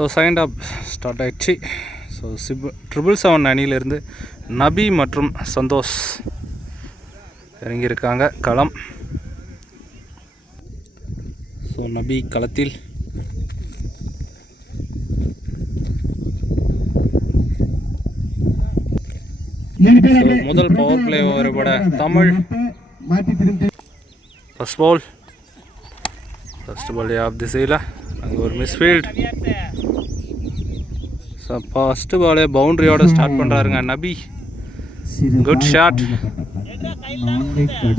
So second app start ஆகிடுச்சு. So 777 அணியிலிருந்து நபி மற்றும் சந்தோஷ் இறங்கியிருக்காங்க களம். ஸோ நபி களத்தில், முதல் பவர் பிளே ஓவரோட தமிழ் ஃபர்ஸ்ட் பால் ஆஃப் திசையில் அங்கே ஒரு மிஸ்ஃபீல்ட். ஸோ ஃபஸ்ட்டு பாலே பவுண்ட்ரியோட ஸ்டார்ட் பண்ணுறாருங்க நபி. Good shot.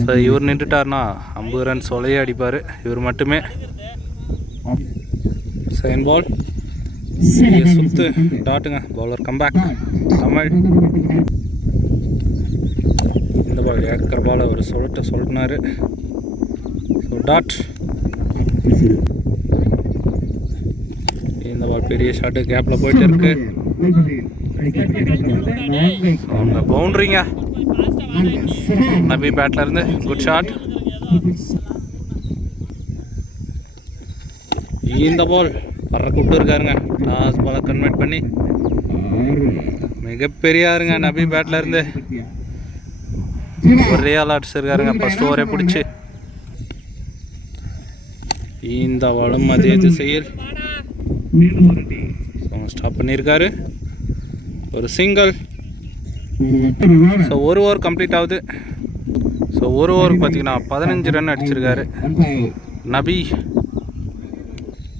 ஸோ இவர் நின்றுட்டார்னா 50 ரன் சொலையே அடிப்பார் இவர் மட்டுமே. செகண்ட் பால் சுத்து டாட்டுங்க. Bowler comeback Tamil. இந்த பால் ஏக்கர பால் அவர் சொல்லினார். So dot. இந்த பால் பெரிய ஷாட்டு கேப்பில் போயிட்டு இருக்கு. அந்த பவுண்ட்ரிங்க நபி பேட்ல இருந்து. Good shot. இந்த பால் பறக்க விட்டு இருக்காருங்க. டாஸ் பாலை கன்வெர்ட் பண்ணி மிகப்பெரிய ஆறுங்க நபி பேட்ல இருந்து. ஒரே ஆள் அடிச்சிருக்காருங்க ஃபர்ஸ்ட் ஓவரே பிடிச்சி. இந்த பாலும் அதே திசையில் ஸ்டாப் பண்ணியிருக்காரு. ஒரு சிங்கிள். ஸோ ஒரு ஓவர் கம்ப்ளீட் ஆகுது. ஸோ ஒரு ஓவருக்கு பார்த்தீங்கன்னா 15 ரன் அடிச்சிருக்காரு நபி.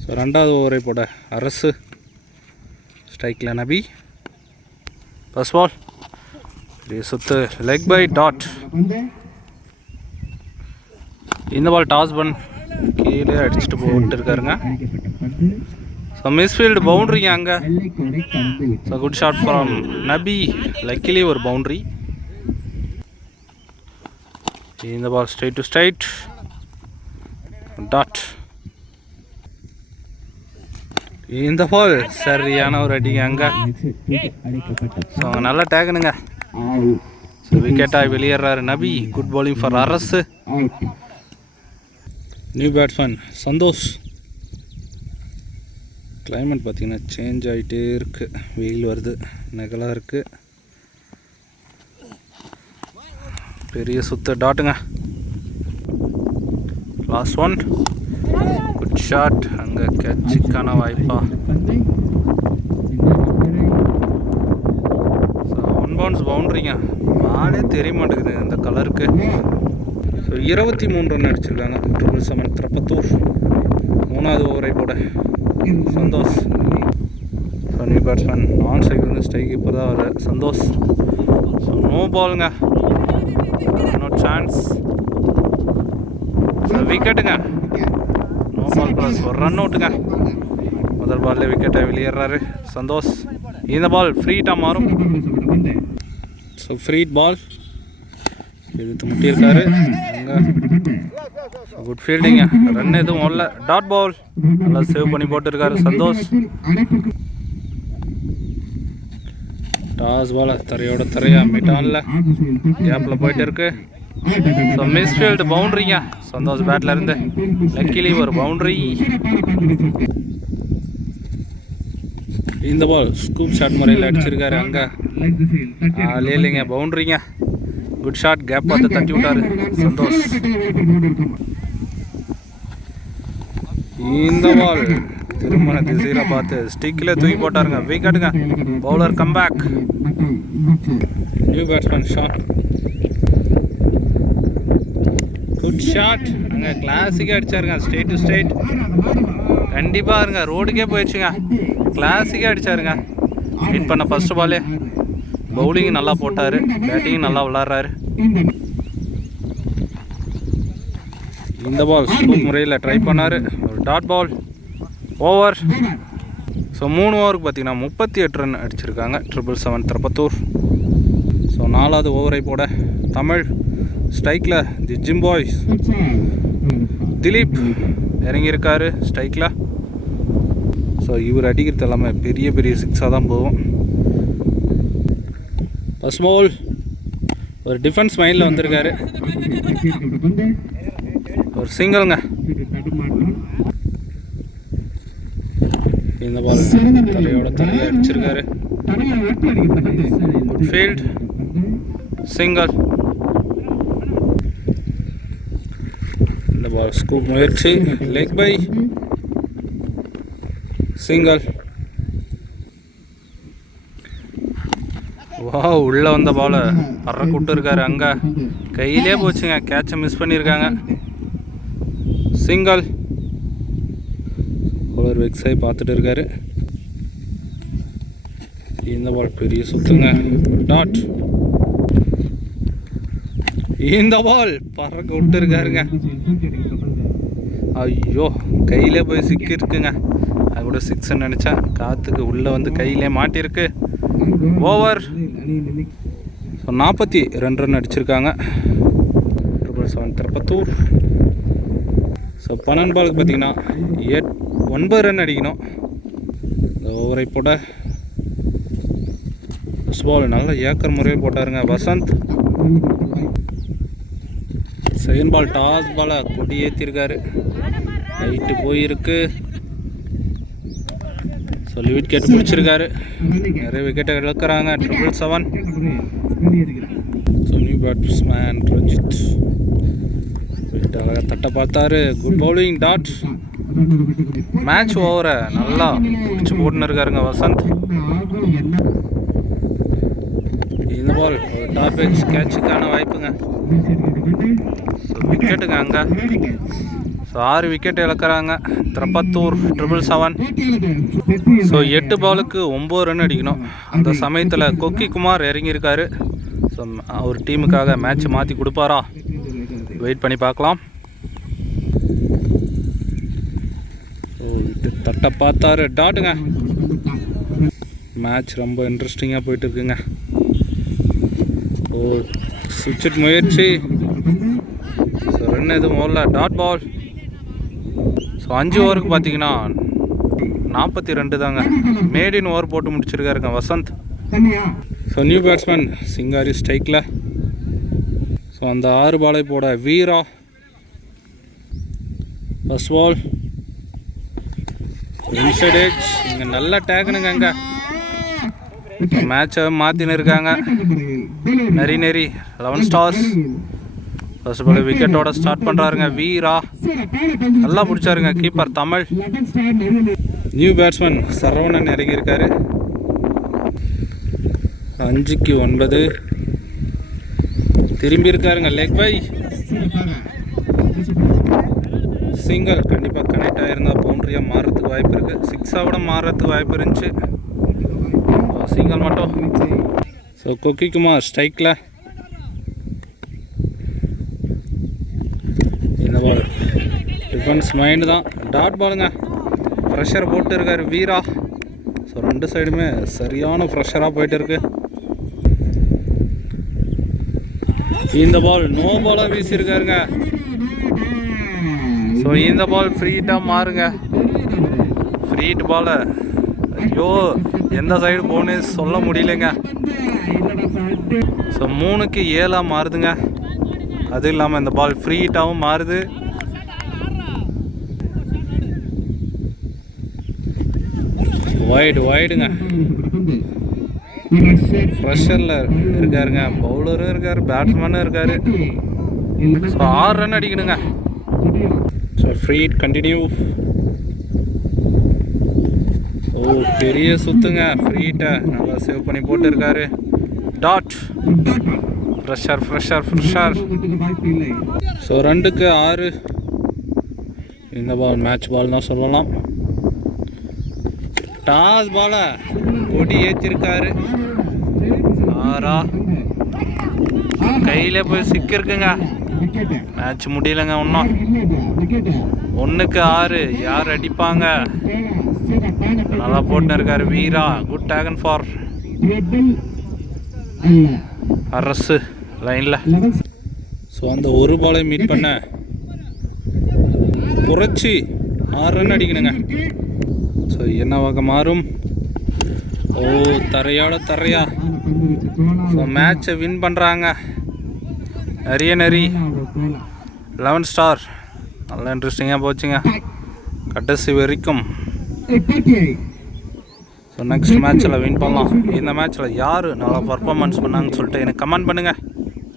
ஸோ ரெண்டாவது ஓவரை போட அரசு. ஸ்ட்ரைக்கில் நபி. ஃபர்ஸ்ட் பால் பெரிய சுத்து லெக் பை டாட். இந்த பால் டாஸ் பன் கீழே அடிச்சுட்டு போட்டு இருக்காருங்க. ஸோ மிஸ்ஃபீல்டு பவுண்ட்ரிங்க அங்கே. So good shot from Nabi. Luckily ஒரு பவுண்ட்ரி. இந்த ball straight to straight dot. இந்த பால் சரியான ஒரு அடிங்க அங்கே. ஸோ நல்லா டேகனுங்க. ஸோ விக்கெட்டாக வெளியேறாரு Nabi. Good bowling for Arasu. New batsman Santhosh. Climate பார்த்திங்கன்னா சேஞ்ச் ஆகிட்டே இருக்குது. வெயில் வருது, நெகலாக இருக்குது. பெரிய சுத்த டாட்டுங்க. Last one. Good shot. அங்கே கேட்சுக்கான வாய்ப்பா. ஒன் பவுன்ஸ் பவுண்ட்ரிங்க. பாலே தெரிய மாட்டேங்குது இந்த கலருக்கு. ஸோ 23 ரன் அடிச்சிருக்காங்க 777 திருப்பத்தூர். மூணாவது ஓவரை போட Santhosh. So new batsman on side வந்து ஸ்ட்ரைக் இப்போ தான் வர சந்தோஷ். ஸோ நோ பாலுங்க, நோ சான்ஸ். ஸோ விக்கெட்டுங்க. நோ பால் ப்ளஸ் ஒரு ரன் அவுட்டுங்க. முதல் பால்ல விக்கெட்டை வெளியேறாரு சந்தோஷ். இந்த பால் ஃப்ரீட்டாக மாறும். ஸோ ஃப்ரீ பால் எதிர்த்து முட்டியிருக்காரு அங்கே. குட் ஃபீல்டிங்க. ரன் எதுவும் வரல. டாட் பால் நல்லா சேவ் பண்ணி போட்டுருக்காரு சந்தோஷ். டாஸ் பால் தரையோட தரையா மிட்டான்ல கேப்பில் போயிட்டு இருக்கு. ஸோ மிஸ்ஃபீல்டு பவுண்ட்ரிங்க சந்தோஷ் பேட்டில் இருந்து. லக்கிலி ஒரு பவுண்ட்ரி. இந்த பால் ஸ்கூப் ஷாட் முறையில் அடிச்சிருக்காரு அங்கே. இல்லைங்க பவுண்ட்ரிங்க. Good shot. கேப் பார்த்து தட்டி விட்டாரு சந்தோஷ். இந்த பால் திருமண திசையில் பார்த்து ஸ்டிக்கில் தூக்கி போட்டாருங்க. விக்கெட்டுங்க. Bowler comeback. New batsman shot. Good shot. அங்கே கிளாசிக்காக அடிச்சாருங்க. Straight to straight. கண்டிப்பாக இருங்க ரோடுக்கே போயிடுச்சுங்க. கிளாசிக்காக அடிச்சாருங்க. ஹிட் பண்ண ஃபர்ஸ்ட் பாலே. பவுலிங் நல்லா போட்டார், பேட்டிங் நல்லா விளாட்றாரு. இந்த பால் ஸ்கூப் முறையில் ட்ரை பண்ணார். ஒரு டாட் பால். ஓவர். ஸோ 3 ஓவருக்கு பார்த்தீங்கன்னா 38 ரன் அடிச்சிருக்காங்க 777 திருப்பத்தூர். ஸோ 4வது ஓவரை போட தமிழ். ஸ்ட்ரைக்கில் தி ஜிம் பாய்ஸ் திலீப் இறங்கியிருக்காரு ஸ்ட்ரைக்கில். ஸோ இவர் அடிக்கிறது எல்லாமே பெரிய பெரிய சிக்ஸாக தான் போகும். ஃபர்ஸ்ட் பால் ஒரு டிஃபென்ஸ் மைண்டில் வந்திருக்காரு. ஒரு சிங்கிள்ங்க. இந்த பால் தலையோட தலையை அடிச்சிருக்காரு. Good field, single. இந்த பால் ஸ்கூப் முயற்சி, லெக் பை, சிங்கிள். வா, உள்ளே வந்த பாலை பறக்க விட்டு இருக்காரு. அங்கே கையிலே போச்சுங்க, கேட்சை மிஸ் பண்ணியிருக்காங்க. சிங்கிள். ஒரு வெக்ஸாகி பார்த்துட்டு இருக்காரு. இந்த பால் பெரிய சுத்துங்க, டாட். இந்த பால் பறக்க விட்டு இருக்காருங்க. ஐயோ, கையிலே போய் சிக்கிருக்குங்க. அது கூட 6 நினச்சேன், காற்றுக்கு உள்ளே வந்து கையிலே மாட்டிருக்கு. ஓவர். ஸோ 42 ரன் அடிச்சிருக்காங்க. 777 திருப்பத்தூர். ஸோ 12 பாலுக்கு பார்த்தீங்கன்னா 9 ரன் அடிக்கணும். இந்த ஓவரை போட ஃபர்ஸ்ட் பால் நல்ல ஏக்கர் முறையில் போட்டாருங்க வசந்த். செகண்ட் பால் டாஸ் பாலை கொடி ஏற்றிருக்காரு, ஹைட்டு போயிருக்கு. ஸோ விக்கெட் பிடிச்சிருக்காரு, நிறைய விக்கெட்டை இழக்கிறாங்க. 777. ஸோ நியூ பேட்ஸ்மேன் ரஞ்சித் அழகாக தட்டை பார்த்தாரு. Good bowling, dot. மேட்ச் ஓவரை நல்லா பிடிச்சி போட்டுன்னு இருக்காருங்க வசந்த். இந்த பால் ஒரு டாப் எக்ஸ் கேட்சுக்கான வாய்ப்புங்க. ஸோ விக்கெட்டுங்க அங்கே. ஸோ 6 விக்கெட் இழக்கிறாங்க திருப்பத்தூர். 777. ஸோ 8 பாலுக்கு 9 ரன் அடிக்கணும். அந்த சமயத்தில் கொக்கி குமார் இறங்கியிருக்காரு. ஸோ அவர் டீமுக்காக மேட்ச் மாற்றி கொடுப்பாரா, வெயிட் பண்ணி பார்க்கலாம். ஸோ தட்டை பார்த்தாரு, டாட்டுங்க. மேட்ச் ரொம்ப இன்ட்ரெஸ்டிங்காக போயிட்டு இருக்குங்க. ஓ, சுவிட்ச் முயற்சி. ஸோ ரன் எதுவும் ஓடல, டாட் பால். ஸோ 5 ஓவருக்கு பார்த்தீங்கன்னா 42 தாங்க. மேடின் ஓவர் போட்டு முடிச்சிருக்காருங்க Vasanth. So new batsman Singari ஸ்ட்ரைக்கில். ஸோ அந்த 6 பாலை போட Veera. First ball inside edge. இங்கே நல்ல டேக்குனுங்க. அங்கே மேட்சை மாற்றின்னு இருக்காங்க. நெறி 11 ஸ்டார்ஸ். ஃபர்ஸ்ட் பால் விக்கெட்டோட ஸ்டார்ட் பண்ணுறாருங்க வீரா. நல்லா பிடிச்சாருங்க keeper Tamil. New batsman Saravanan இறங்கியிருக்காரு. 5க்கு 9 திரும்பி இருக்காருங்க. Leg bye, single. கண்டிப்பாக கனெக்ட் ஆகிருந்தால் பவுண்ட்ரியாக மாறுறதுக்கு வாய்ப்பு இருக்குது. 6ஆக கூட மாறுறதுக்கு வாய்ப்பு இருந்துச்சு. சிங்கிள் மட்டும். ஸோ கொக்கி குமார் ஸ்ட்ரைக்கில். இந்த பால் டிஃபென்ஸ் மைண்டு தான், டாட் பாலுங்க. ப்ரெஷர் போட்டு இருக்காரு வீரா. ஸோ 2 சைடுமே சரியான ப்ரெஷராக போயிட்டு இருக்கு. இந்த பால் நோ பாலாக வீசியிருக்காருங்க. ஸோ இந்த பால் ஃப்ரீட்டாக மாறுங்க. ஃப்ரீட் பாலை ஐயோ எந்த சைடு போகணுன்னு சொல்ல முடியலைங்க. ஸோ 3க்கு 7 மாறுதுங்க. அது இல்லாமல் இந்த பால் ஃப்ரீட்டாகவும் மாறுது. வைடுங்க. ப்ரெஷரில் இருக்காருங்க. பவுலரும் இருக்கார், பேட்ஸ்மேனும் இருக்கார். ஸோ 6 ரன் அடிக்கணுங்க. So Fareed continue. ஓ, பெரிய சுத்துங்க. ஃப்ரீட்டை நல்லா சேவ் பண்ணி போட்டுருக்காரு. டாட். ப்ரெஷர். ஸோ 2க்கு 6. இந்த பால் மேட்ச் பால் தான் சொல்லலாம். டாஸ் பால கொடி ஏற்றிருக்காரு. 6 கையில் போய் சிக்கிருக்குங்க. மேட்ச் முடியலங்க இன்னும். 1க்கு 6 யார் அடிப்பாங்க? நல்லா போட்டுன்னு இருக்காரு வீரா. குட் டேகன் ஃபார் அரசு லைனில். ஸோ அந்த ஒரு பாலை மீட் பண்ண புரட்சி 6 ரன் அடிக்கணுங்க. ஸோ என்னவாக மாறும்? ஓ, தரையா. ஸோ மேட்சை வின் பண்ணுறாங்க. நெறி 11 ஸ்டார். நல்லா இன்ட்ரெஸ்டிங்காக போச்சுங்க கடைசி வரைக்கும். ஸோ நெக்ஸ்ட் மேட்ச்சில் வின் பண்ணலாம். இந்த மேட்ச்சில் யார் நல்லா பர்ஃபார்மன்ஸ் பண்ணாங்கன்னு சொல்லிட்டு எனக்கு கமெண்ட் பண்ணுங்கள்.